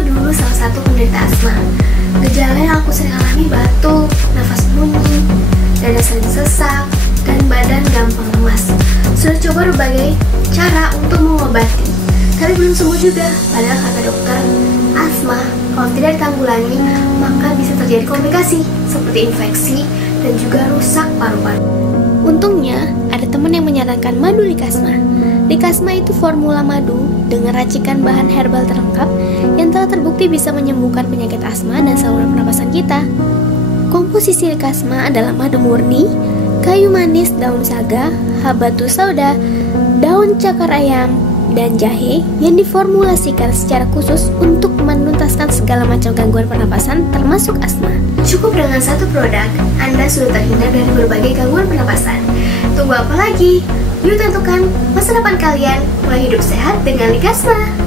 dulu salah satu penderita asma. Gejala yang aku sering alami batuk, nafas bunyi, dada sering sesak, dan badan gampang lemas. Sudah coba berbagai cara untuk mengobati, tapi belum sembuh juga. Padahal kata dokter, asma kalau tidak ditanggulangi maka bisa terjadi komplikasi seperti infeksi dan juga rusak paru-paru. Untungnya ada teman yang menyarankan madu Likasma. Likasma itu formula madu dengan racikan bahan herbal terlengkap yang telah terbukti bisa menyembuhkan penyakit asma dan saluran pernapasan kita. Komposisi Likasma adalah madu murni, kayu manis daun saga, habatus sauda, daun cakar ayam, dan jahe yang diformulasikan secara khusus untuk menuntaskan segala macam gangguan pernapasan termasuk asma. Cukup dengan satu produk, Anda sudah terhindar dari berbagai gangguan pernapasan. Tunggu apa lagi? Yuk tentukan masa depan kalian mulai hidup sehat dengan Likasma.